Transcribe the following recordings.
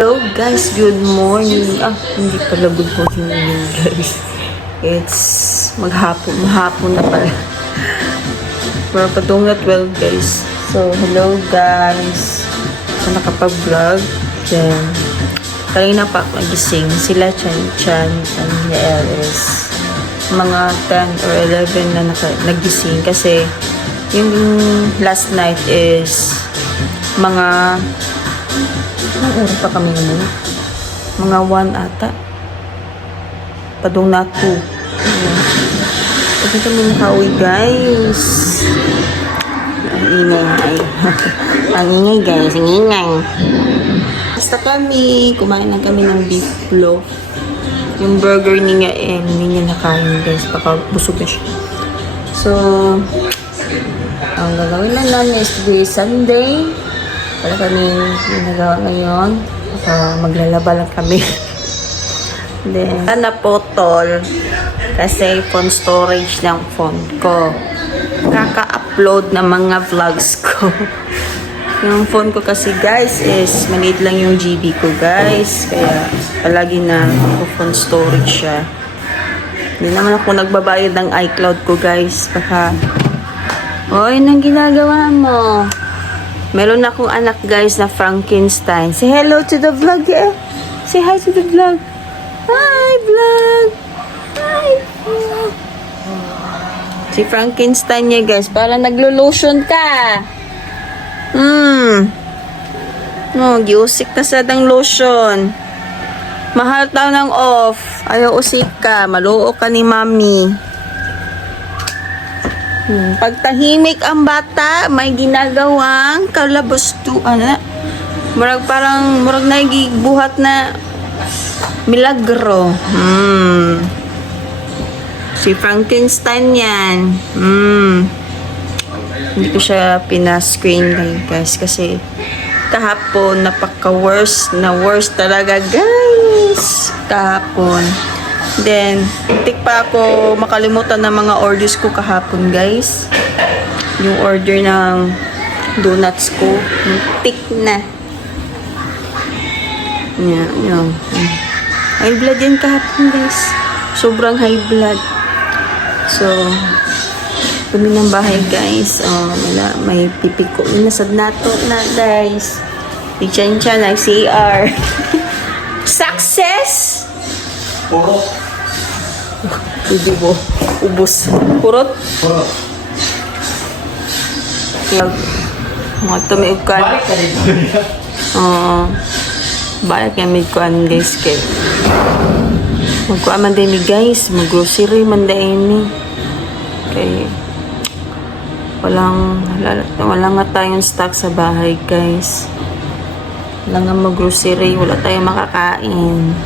Hello guys, good morning. Hindi pala good morning yun guys. It's maghapon na pala. Pero patung na 12 guys. So, hello guys. So, nakapag-vlog. Then, kanina pa ako nagising. Sila Chan and Yael is mga 10 or 11 na nagising. Kasi, yung last night is mga anong oras pa kami ngayon? Mga 1 ata. Padung na 2. Pagkita mo makawi guys. Ang ingay. Ang ingay guys. Ang ingay. Basta kami. Kumain lang kami ng beef loaf. Yung burger niya hindi niya nakain guys. Baka busog na siya. So, ang gagawin lang namin is today Sunday. Wala kaming ginagawa ngayon. Maglalaba lang kami. Then, naputol. Kasi phone storage ng phone ko. Kaka-upload ng mga vlogs ko. Yung phone ko kasi guys is maliit lang yung GB ko guys. Kaya palagi na phone storage siya. Hindi naman ako nagbabayad ng iCloud ko guys. Baka, oy, nang ginagawa mo? Meron akong anak guys na Frankenstein. Say hello to the vlog eh. Say hi to the vlog. Hi vlog. Hi vlog. Si Frankenstein niya guys. Parang naglo-lotion ka. Oh, giusik na sa dang lotion. Mahal tao ng off. Ayaw usik ka. Maluo ka ni mami. Pag tahimik ang bata, may ginagawang kalabastuan. Murag nagigbuhat na milagro. Si Frankenstein yan. Hindi ko siya pinascreen guys kasi kahapon napaka-worst talaga guys. Kahapon. Then, tik pa ako makalimutan ng mga orders ko kahapon, guys. Yung order ng donuts ko. Yung tik na. Yan. High blood yan kahapon, guys. Sobrang high blood. So, kami ng bahay, guys. May pipik ko. Nasad na to na, guys. Ichan-chan, CR. Success! Purot. Hindi mo. Ubus. Purot? Purot. Mga tumiukan. Balik ka dito. Balik yung midkuan guys kay. Magkuan man din ni guys. Mag-grocery man din ni. Kay wala nga tayong stock sa bahay guys. Wala nga mag-grocery. Wala tayong makakain.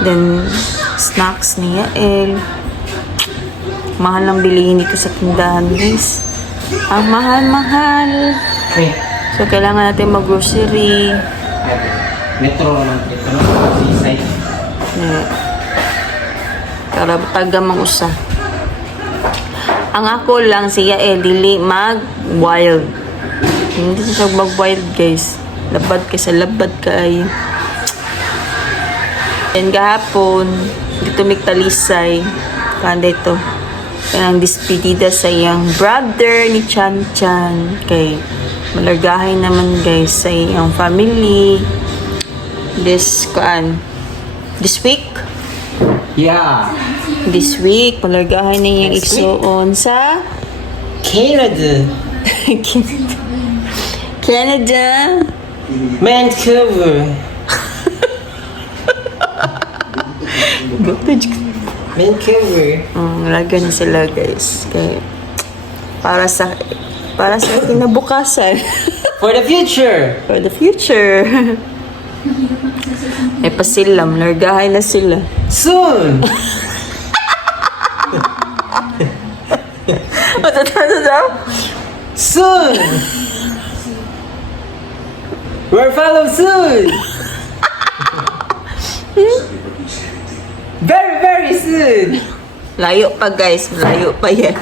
Then, snacks ni Yael. Mahal ang bilihin dito sa tindahan, guys. Ang mahal. Okay. So, kailangan natin mag-grocery. Metro naman. Ito na. Seaside. Yeah. Karabataga mang usa. Ang ako lang, si Yael, dili mag-wild. Hindi siya mag-wild, guys. Labad kayo. And gahapon, dito Talisay, kanda ito, kanang dispedida sa iyang brother ni Chan. Kay malargahay naman guys sa iyang family. This week? Yeah. This week, malargahay na iyang igsoon sa Canada. Canada. Vancouver. Vancouver. Laga na sila guys. Kaya para sa kinabukasan. For the future. For the future. Pasilam, largahay na sila. Soon. Soon. We're follow soon. Very, very soon. Layo pa guys, layo pa yan.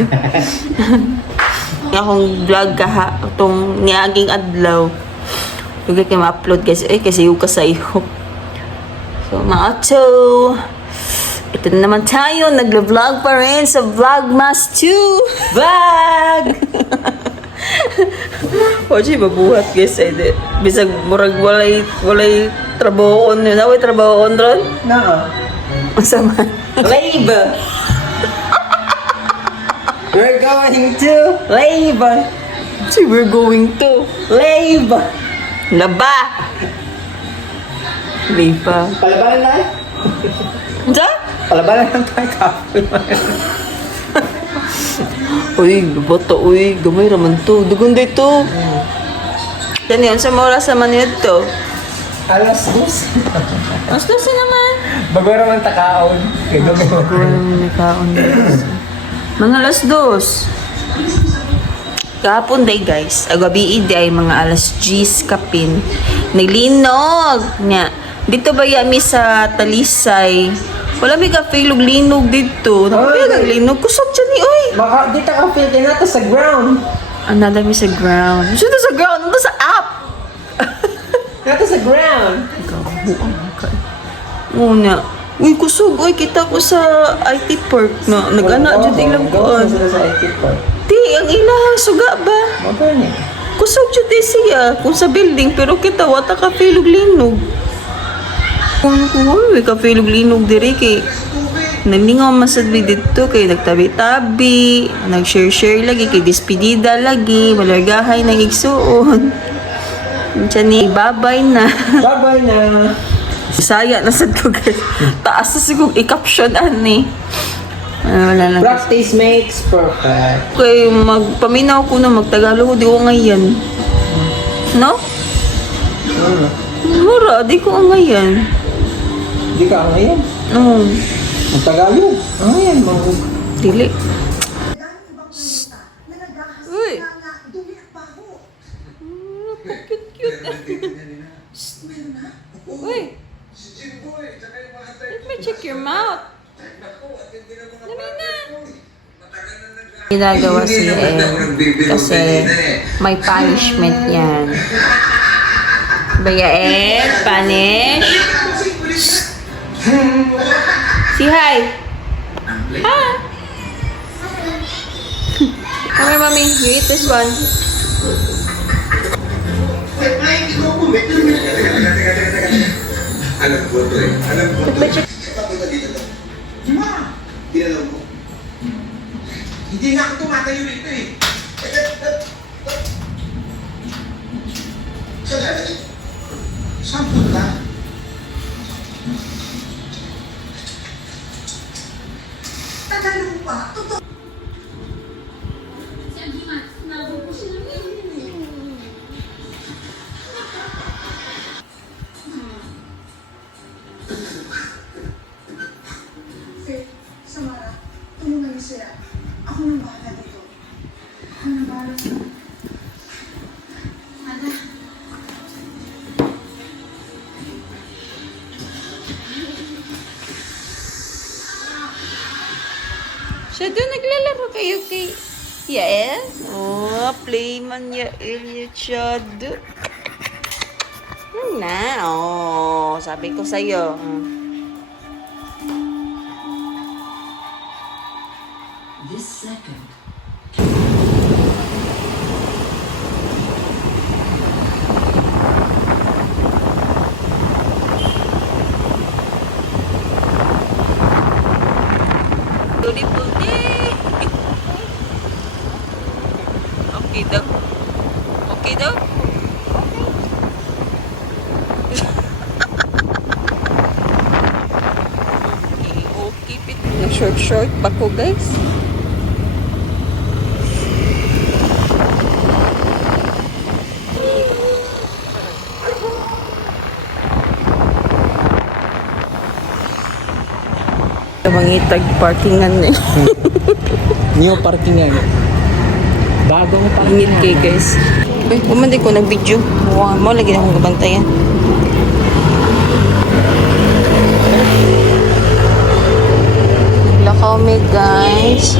Akong vlog itong niaging adlaw. Huwag kayo ma-upload guys. Kasi yung kasayo. So, mga ocho. Ito na naman tayo. Nag-vlog pa rin sa Vlogmas 2. Vlog! Ochi, mabuhat guys. Bisag murag walay trabahoon yun. Naway trabahoon ron? No. Masama. Labor. We're going to labor. Si we're going to. Labor. Laba! Lipa. Palabanan na? Diyan? Palabanan lang tayo kapoy. Uy, bata, uy, gamay raman to. Dugon dito. Yan yun, sa oras naman yun to. Alas 2. Mas dosi naman. Bago naman takaon. Kaya gamay mo. Nakaon mga alas 2. Kahapon day guys. Agabi day mga alas 10 kapin. Naglinog. Nya. Dito ba yami sa Talisay? Wala may ka-failog linog dito. Nakapila naglinog. Kusog dyan ni, oy. Baka di ta ka-feel kayo nato sa ground. Another mi sa ground. Sino sa ground? Ano sa app? Nato sa ground. Una. Uy, kusog. Uy, kita ko sa IT Park na. Nag-ana dyan ilang kuan. Sila sa IT Park. Di, ang ilahang suga ba? Magani. Kusog dyan di siya. Kung sa building, pero kita wata ka filog linog. Kung may ka filog linog diri kay naglingaw masadli dito kay nagtabi-tabi, nag-share-share lagi kay despedida lagi, malagahay ng igsuon. Diyan ni babay na. Bye-bye na. Saya na sad ko guys. Taas na siguro i-caption ani. Wala lang. Practice makes perfect. Kay magpaminaw ko na magtagalog di ko ngayon. No? Mura, di ko ngayon. Di ka ngayon. Oo. Ang Tagalog. Ngayon, mga Dili. Uy! Cute-cute. Uy! Let me check your mouth. Dali na. Ginagawa si El kasi may punishment yan. Baya El, punish. Si hi. Hi. Come here, mommy. You eat this one. Alam ko ito eh. Alam ko ito. But check. Tinanong ko. Hindi nga ako tumatayo rito eh. Saan punta? Tagal mo pa. Totoo. Samara, tulungan niyo sila. Ako nang bahala dito. Ako nang bahala dito. Ana. Siya doon naglalaro kayo kay Yael? Oh, playman Yael yung siya doon. Na, oh, sabi ko sa'yo. This second. Beautiful day! Okay daw. Okay daw? Okay, okay. Na-short pa ko, guys. Mangitag parkingan eh. new parkingan. Bagong Ingit kay guys. Uy, umandi ko nag-video. Wow, mo lagi na akong gabantayan. Lakaw me guys.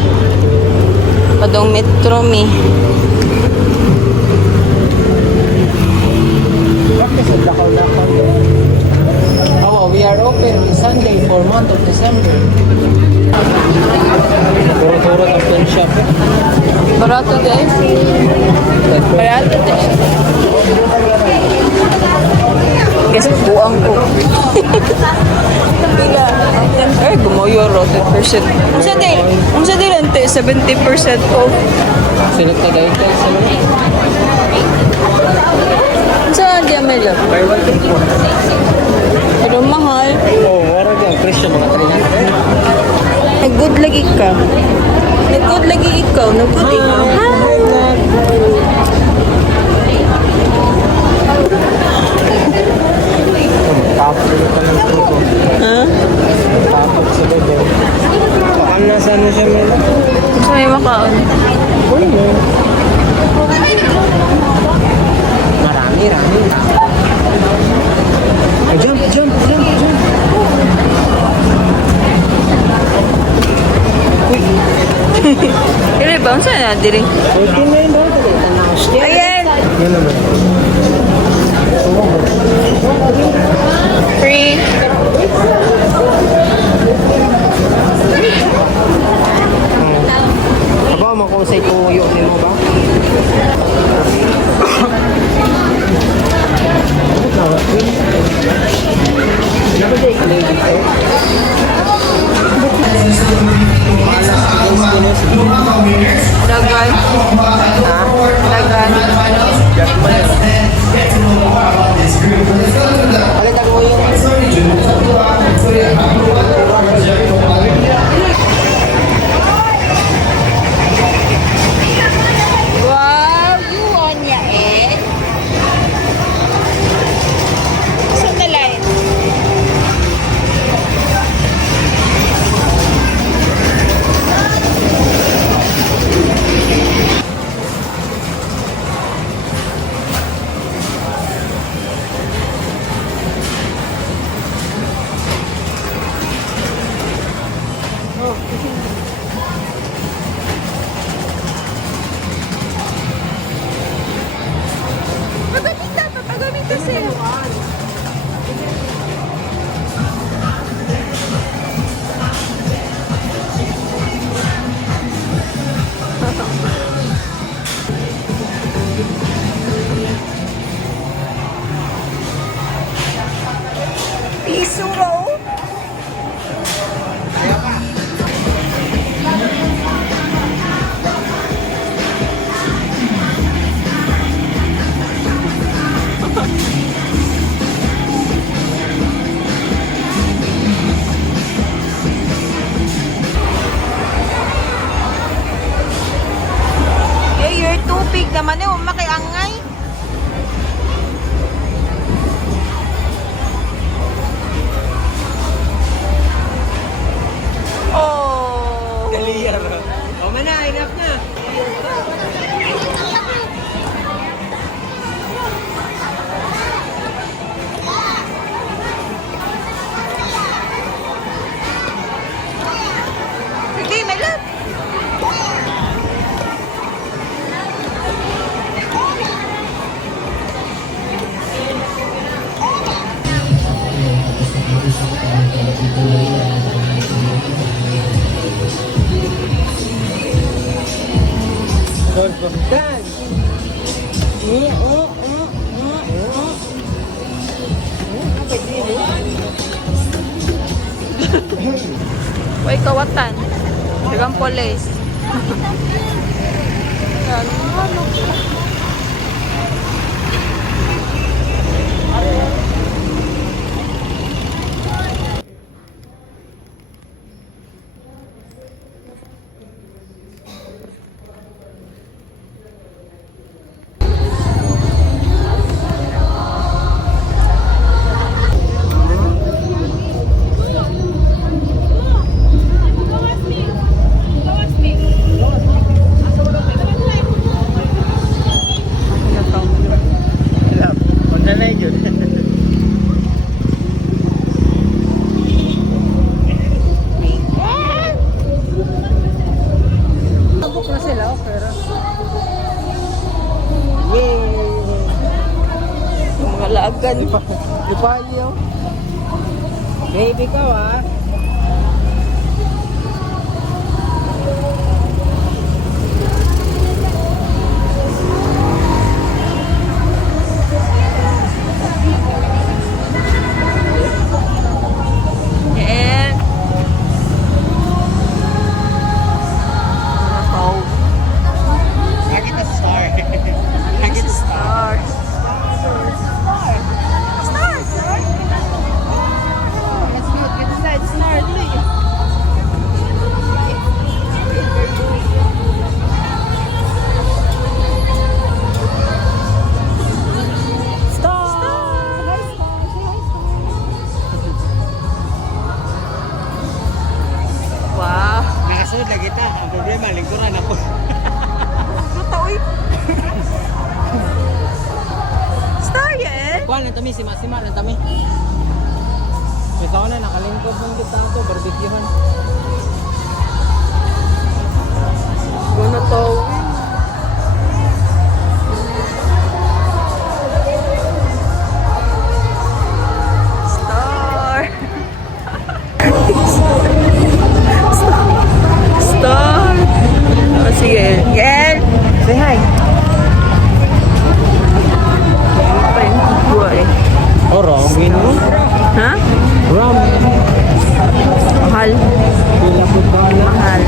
Padong metro me. 70% off. Sunod na guys sa mga. Saan di may love? Buy one, take one. Pero mahal. Oh, wala dyan. Presyo mga 300. Nag-good lagi ka. Nag-good lagi ikaw. Nag-good ikaw. Tapos ka ng truko. Ha? Tapos sa bebe. Saan nasa ano siya may? Gusto may makaon. Uy, mo. Marami, rami. Ay, jump, jump, jump, jump. Kaya ba? Saan na diri? 49 daw. Ayan! Yan naman. Free. Aba, makusay tuyo ni mo ba? Dagan. Dagan. Palitan mo yung... Wow, you want ya eh? Saan na line? Pagamita, pagamita sa'yo. Piso roll? Eh, you're too big naman eh. Huwag makiangay. Oh. Daliyar. O, mana, enough na. Sige, may love. Dan. Uy, kawatan. Dagang polis. Punta na yun. Tabok na sila, pero... Mga laagan. Ipalyo. Baby ka, ah. And Kuan na tami, sima-sima na tami. Ito ko na, nakalingkod ng kita ito, barbecuehan. Ano to? Star! Star! Oh, sige. Yan! Say hi! Pa yung buhay. Oh, ramen. Ha? Ramen. Mahal. Pila po ba na? Mahal.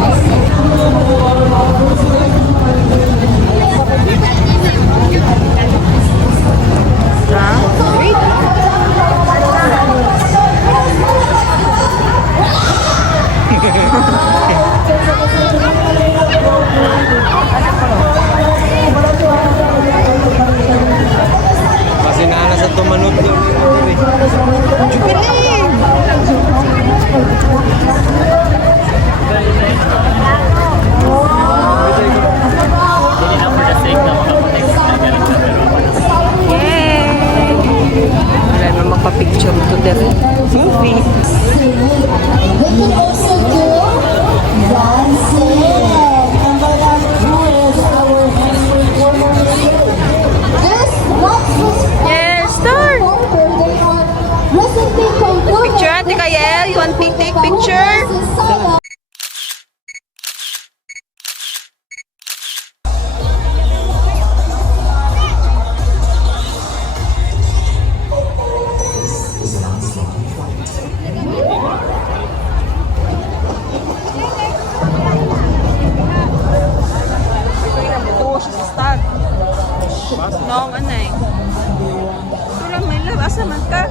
Ha? Kasi naana sa tumanod niyo. Yay! Wala na magpa-picture to the movie. We can also do dancing. And by that rules our next performance. This next was Yes, Star! recipe called Picture, Ate Kayel. You want take picture? No, ano eh. Pero may labas naman ka.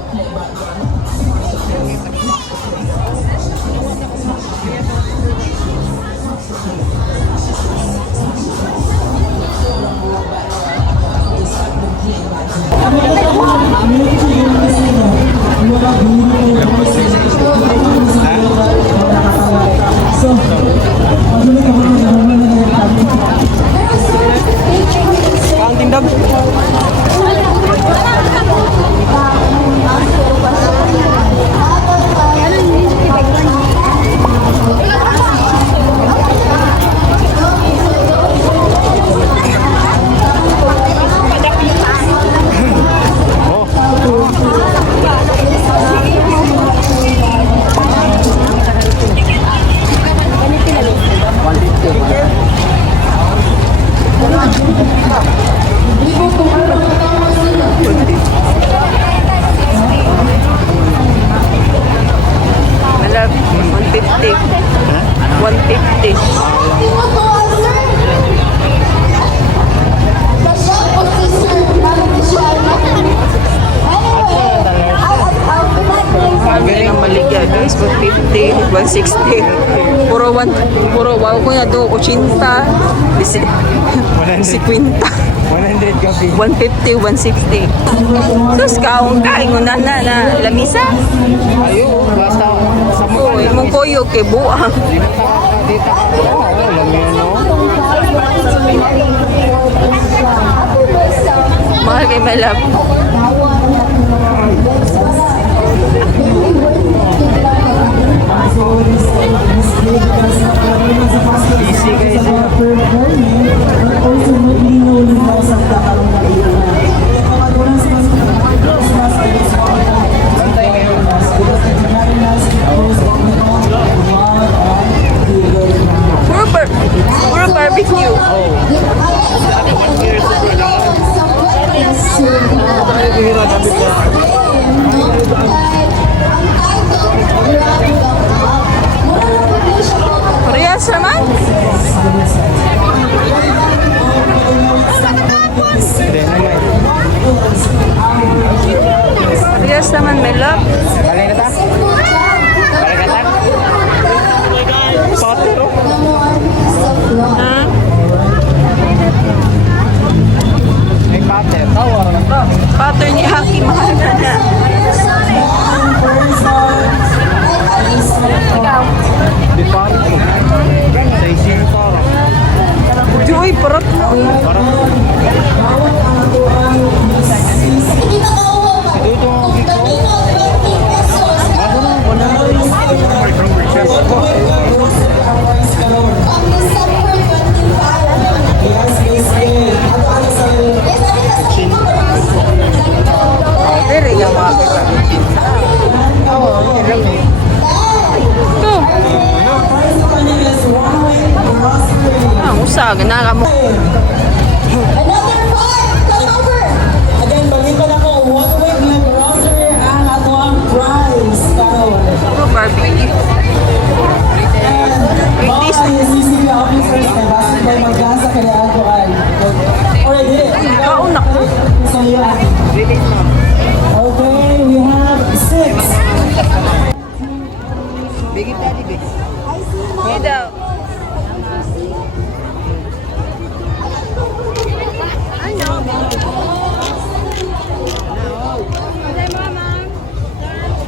Counting dog. Malab, 150. 150. Magaling ang maligya guys, 150, 160. Puro wow ko na do, 80. Bisi 50. 100 coffee. 150, 160. Tapos kaong kain na lamisa. Ayo, basta sa Oo, mong koyo kay buang. dita. Oh, alam niyo no. Mahal kay Malab. Easy guys. Puro barbecue. Parehas naman. Hindi naman. Parehas naman, my love. Balik na ta? Balik na ta? Patro. Ha? May pater. Tawar na ta. Pattern ni Haki, mahal na na. Di patro. Sa isin tara. Joy, parang Parang Release mo. Okay, we have 6. Bigit daddy, big. Hindi daw.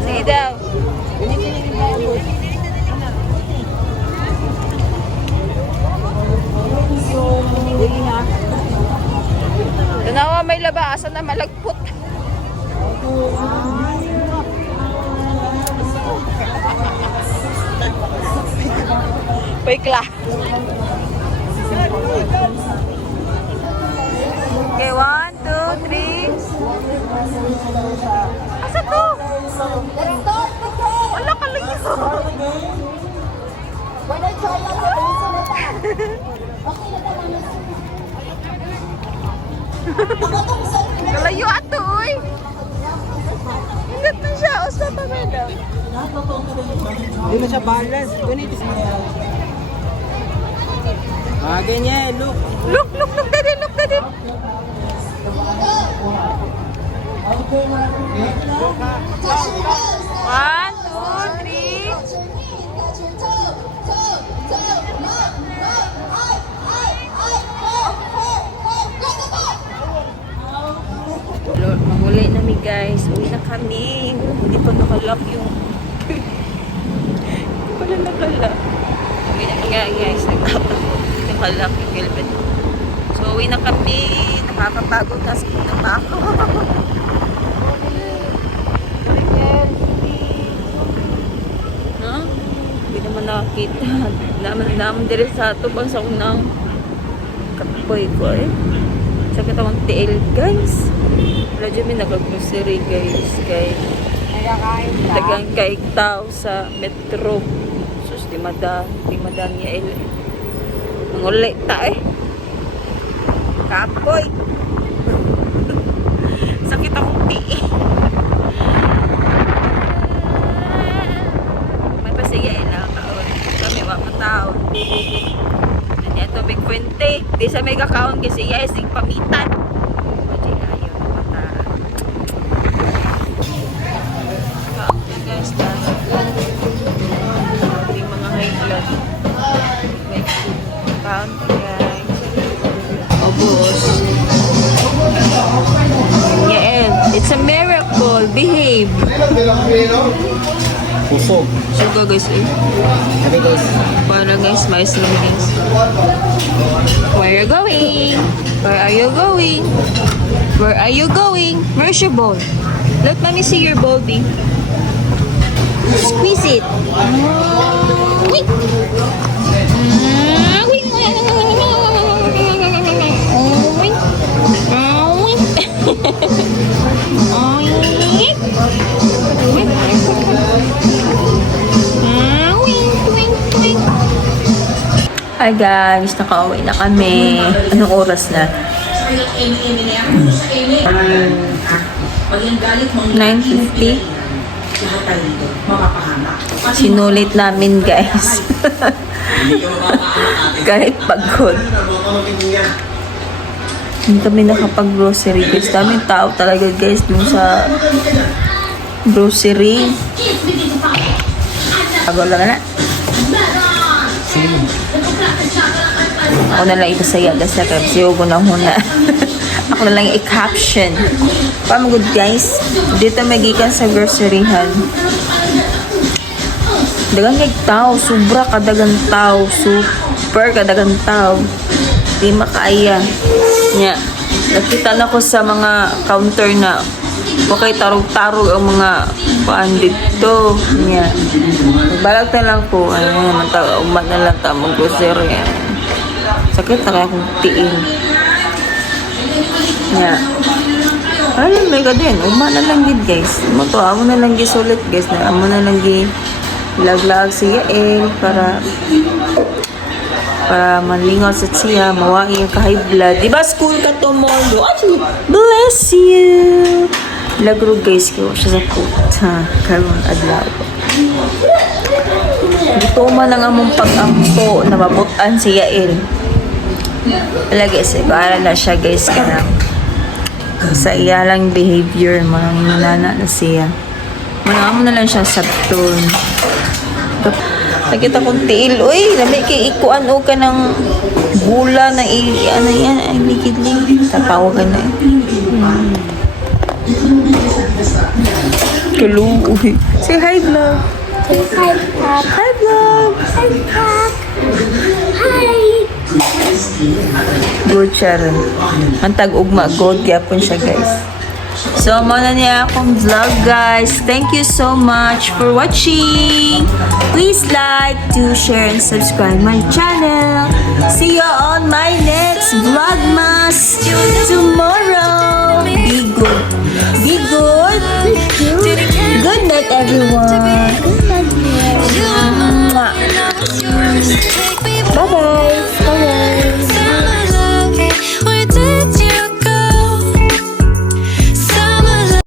Hindi daw. Tanawa may labasan na malagpot. Paikla. Okay, 1, 2, 3. Asa to? Wala ka lang yun. When I try out the base on the top. Okay na naman. Kalayo ato, uy. Ingat na siya. Usta pa melo. Hindi mo siya balance. Gunit is ganyan. Look. Look, daddy, look, daddy. One, two, three. Mahuli namin guys. Uwi na kami. Hindi pa nakalock yung... Hindi pala nakalock. Uwi na nga guys. Nakalock yung helmet. So uwi na kami. Nakakapagod kasi na pa ako. Huh? Hindi naman nakakita. Naman dire sa ito. Bangsa ko ng kapoy ko eh. Sakit akong TL guys. Wala dyan may nag-grocery guys. Kay tagang kaiktaw sa metro. Sus, di madan niya il. Nangulit ta eh. Kapoy. Sakit akong ti'i. May pasiya lang kaon. Kami mga tao. Ito, Big Puente. Di sa may kakaon kasi yes, yung pamitan. O, di ayaw. Mata. Kaon ka guys. Yung mga high blood. Kaon ka guys. Obos. Yael, it's a miracle. Behave. Pusog. Suga guys eh. Sabi guys. Para guys, mais lang guys. Where are you going? Where are you going? Where are you going? Where's your ball? Let mommy see your ball, D. Squeeze it. Wait. Hi guys, nakauwi na kami. Anong oras na? 9:50. Sinulit namin guys. Kahit pagod. Hindi kami nakapag-grocery guys. Daming tao talaga guys dun sa grocery. Pagod lang na. Ako na lang ipasaya guys na kasi huwag ko na huna. Ako na lang i-caption. Paano good guys? Dito magikan sa groceryhan. Dagang kay tao. Sobra kadagang tao. Super kadagang tao. Di makaaya. Nya. Nakita na ko sa mga counter na okay tarog-tarog ang mga paan dito. Nya. Balag na lang po. Ayun, umat na lang ta mag-grocery. Sakit na kaya akong tiin. Nya. Ayun, may ka din. Umat na lang gid guys. Amo na lang gisulit guys. Amo na lang lag-lag siya para malingaw sa siya, mawai yung ka-high blood. Diba school ka tomorrow? Bless you! Lagro guys ko siya sa puta. Karoon adlaw. Dito man ang among pag-ampo na mabutan si Yael. Wala guys, para na siya guys ka na. sa iyalang behavior, mga minana na siya. Muna mo na lang siya sabton. Nakita kong tiil, uy, lami kay ikuan o ka ng gula na ano yan, ay ligid-ligid. Tapawagan na eh. Kaluoy. Say hi, vlog. Say hi, Pop. Hi, vlog. Hi, Pop. Hi. Good siya rin. Ang tag-ugma, good gyapon siya, guys. So, muna niya akong vlog, guys. Thank you so much for watching. Please like, to share, and subscribe my channel. See you on my next vlogmas tomorrow. Be good. Be good. Good night, everyone.